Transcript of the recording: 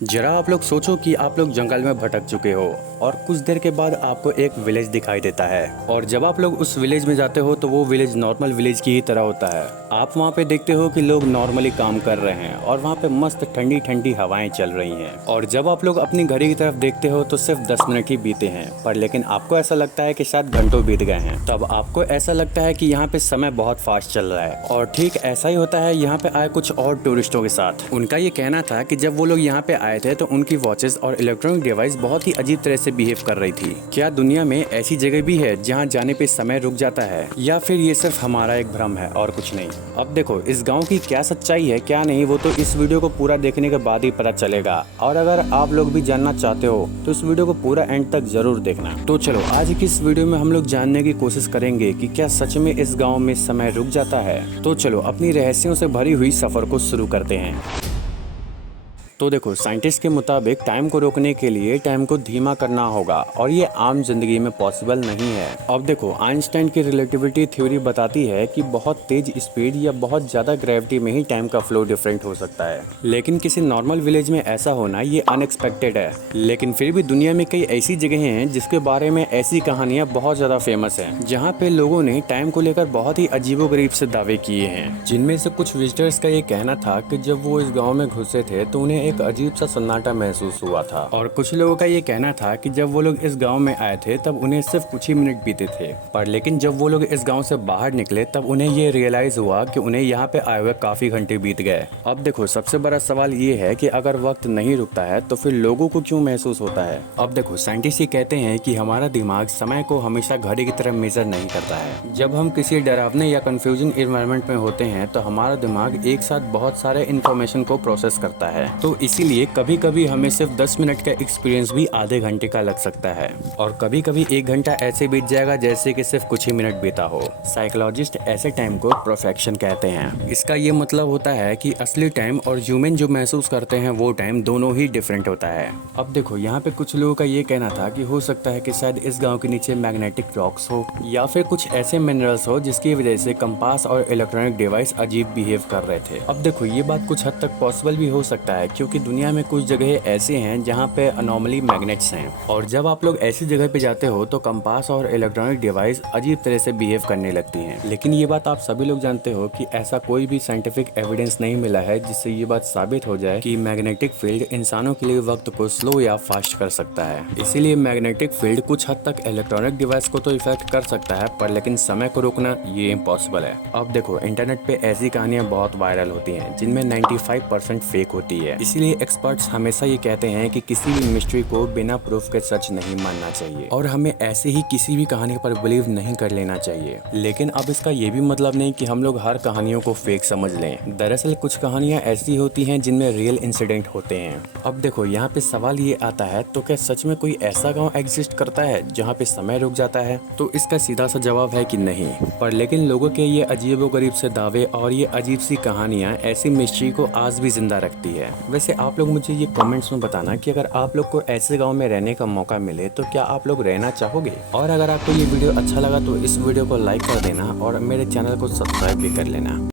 जरा आप लोग सोचो कि आप लोग जंगल में भटक चुके हो और कुछ देर के बाद आपको एक विलेज दिखाई देता है। और जब आप लोग उस विलेज में जाते हो तो वो विलेज नॉर्मल विलेज की ही तरह होता है। आप वहाँ पे देखते हो कि लोग नॉर्मली काम कर रहे हैं और वहाँ पे मस्त ठंडी ठंडी हवाएं चल रही हैं। और जब आप लोग अपनी घड़ी की तरफ देखते हो तो सिर्फ 10 मिनट ही बीते हैं, पर लेकिन आपको ऐसा लगता है कि शायद घंटों बीत गए हैं। तब आपको ऐसा लगता है कि यहाँ पे समय बहुत फास्ट चल रहा है। और ठीक ऐसा ही होता है यहाँ पे आए कुछ और टूरिस्टों के साथ। उनका ये कहना था कि जब वो लोग यहाँ पे आए थे तो उनकी वॉचेस और इलेक्ट्रॉनिक डिवाइस बहुत ही अजीब तरह से बिहेव कर रही थी। क्या दुनिया में ऐसी जगह भी है जहाँ जाने पे समय रुक जाता है, या फिर ये सिर्फ हमारा एक भ्रम है और कुछ नहीं। अब देखो इस गांव की क्या सच्चाई है क्या नहीं, वो तो इस वीडियो को पूरा देखने के बाद ही पता चलेगा। और अगर आप लोग भी जानना चाहते हो तो इस वीडियो को पूरा एंड तक जरूर देखना। तो चलो आज की इस वीडियो में हम लोग जानने की कोशिश करेंगे कि क्या सच में इस गाँव में समय रुक जाता है। तो चलो अपनी रहस्यों से भरी हुई सफर को शुरू करते हैं। तो देखो साइंटिस्ट के मुताबिक टाइम को रोकने के लिए टाइम को धीमा करना होगा और ये आम जिंदगी में पॉसिबल नहीं है। अब देखो आइंस्टाइन की रिलेटिविटी थ्योरी बताती है कि बहुत तेज स्पीड या बहुत ज्यादा ग्रेविटी में ही टाइम का फ्लो डिफरेंट हो सकता है, लेकिन किसी नॉर्मल विलेज में ऐसा होना ये अनएक्सपेक्टेड है। लेकिन फिर भी दुनिया में कई ऐसी जगह हैं जिसके बारे में ऐसी कहानियां बहुत ज्यादा फेमस है, जहाँ पे लोगों ने टाइम को लेकर बहुत ही अजीबोगरीब से दावे किए हैं। जिनमें से कुछ विजिटर्स का ये कहना था कि जब वो इस गाँव में घुसे थे तो उन्हें एक अजीब सा सन्नाटा महसूस हुआ था। और कुछ लोगों का ये कहना था कि जब वो लोग इस गांव में आए थे तब उन्हें सिर्फ कुछ ही मिनट बीते थे, पर लेकिन जब वो लोग इस गांव से बाहर निकले तब उन्हें ये रियलाइज हुआ कि उन्हें यहाँ पे आए हुए काफी घंटे बीत गए। अब देखो सबसे बड़ा सवाल ये है कि अगर वक्त नहीं रुकता है तो फिर लोगों को क्यों महसूस होता है। अब देखो साइंटिस्ट ये कहते हैं कि हमारा दिमाग समय को हमेशा घड़ी की तरह मेजर नहीं करता है। जब हम किसी डरावने या कंफ्यूजिंग इन्वायरमेंट में होते हैं तो हमारा दिमाग एक साथ बहुत सारे इन्फॉर्मेशन को प्रोसेस करता है, तो इसीलिए कभी कभी हमें सिर्फ 10 मिनट का एक्सपीरियंस भी आधे घंटे का लग सकता है, और कभी कभी 1 घंटा ऐसे बीत जाएगा जैसे कि सिर्फ कुछ ही मिनट बीता हो। साइकोलॉजिस्ट ऐसे टाइम को परफेक्शन कहते हैं। इसका ये मतलब होता है कि असली टाइम और ह्यूमन जो महसूस करते हैं वो टाइम दोनों ही डिफरेंट होता है। अब देखो यहाँ पे कुछ लोगों का ये कहना था कि हो सकता है कि शायद इस गाँव के नीचे मैग्नेटिक रॉक्स हो या फिर कुछ ऐसे मिनरल्स हो जिसकी वजह से कंपास और इलेक्ट्रॉनिक डिवाइस अजीब बिहेव कर रहे थे। अब देखो ये बात कुछ हद तक पॉसिबल भी हो सकता है, क्योंकि दुनिया में कुछ जगह ऐसे हैं जहाँ पे अनोमली मैग्नेट्स हैं, और जब आप लोग ऐसी जगह पे जाते हो तो कंपास और इलेक्ट्रॉनिक डिवाइस अजीब तरह से बिहेव करने लगती हैं। लेकिन ये बात आप सभी लोग जानते हो कि ऐसा कोई भी साइंटिफिक एविडेंस नहीं मिला है जिससे ये बात साबित हो जाए कि मैग्नेटिक फील्ड इंसानों के लिए वक्त को स्लो या फास्ट कर सकता है। इसीलिए मैग्नेटिक फील्ड कुछ हद तक इलेक्ट्रॉनिक डिवाइस को तो इफेक्ट कर सकता है, पर लेकिन समय को रोकना ये इम्पॉसिबल है। अब देखो इंटरनेट पे ऐसी कहानियां बहुत वायरल होती हैं जिनमें 95% फेक होती है। इसीलिए एक्सपर्ट्स हमेशा ये कहते हैं कि किसी भी मिस्ट्री को बिना प्रूफ के सच नहीं मानना चाहिए, और हमें ऐसे ही किसी भी कहानी पर बिलीव नहीं कर लेना चाहिए। लेकिन अब इसका ये भी मतलब नहीं कि हम लोग हर कहानियों को फेक समझ लें। दरअसल कुछ कहानियां ऐसी होती हैं जिनमें रियल इंसिडेंट होते हैं। अब देखो यहाँ पे सवाल ये आता है, तो क्या सच में कोई ऐसा गाँव एग्जिस्ट करता है जहाँ पे समय रुक जाता है? तो इसका सीधा सा जवाब है कि नहीं, पर लेकिन लोगों के ये अजीबोगरीब से दावे और ये अजीब सी कहानियां ऐसी मिस्ट्री को आज भी जिंदा रखती है। वैसे आप लोग मुझे ये कमेंट्स में बताना कि अगर आप लोग को ऐसे गांव में रहने का मौका मिले तो क्या आप लोग रहना चाहोगे। और अगर आपको ये वीडियो अच्छा लगा तो इस वीडियो को लाइक कर देना और मेरे चैनल को सब्सक्राइब भी कर लेना।